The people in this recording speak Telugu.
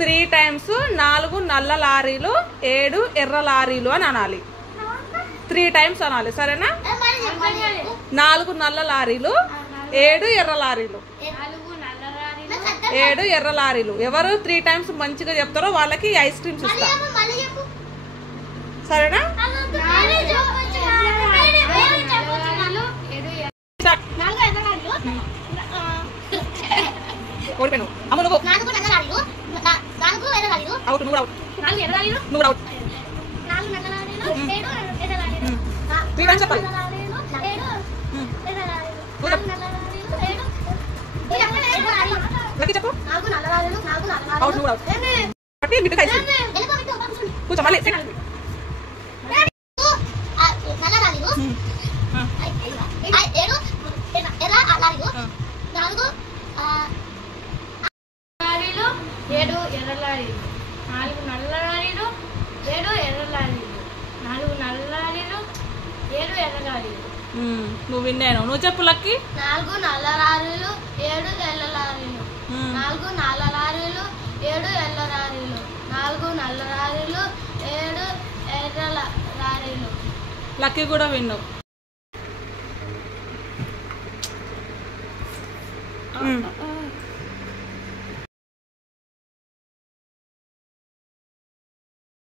3 టైమ్స్ 4 నల్ల లారీలు 7 ఎర్ర లారీలు అని అనాలి. 3 టైమ్స్ అనాలి, సరేనా? 4 నల్ల లారీలు 7 ఎర్ర లారీలు. 7 ఎర్ర లారీలు. ఎవరు 3 టైమ్స్ మంచిగా చెప్తారో వాళ్ళకి ఐస్ క్రీమ్స్ ఇస్తా, సరేనా? ఓడిపోయాను అమ్మ. నువ్వు అవుట్, నువ్వు అవుట్, నువ్వు అవుట్. 3 టైమ్స్ చెప్పాలి. చెప్పు. అవుట్, నువ్వు అవుట్. బిడ్డ ఐస్ క్రీమ్ కూర్చో మళ్ళీ. నువ్వు విన్నాను, నువ్వు చెప్పు లక్కి. 4 నల్ల లారీలు 7 ఎర్ర లారీలు. 4 నల్ల లారీలు 7 ఎర్ర లారీలు. 4 నల్ల లారీలు 7 ఎర్ర లారీలు. లక్కీ కూడా విన్నావు.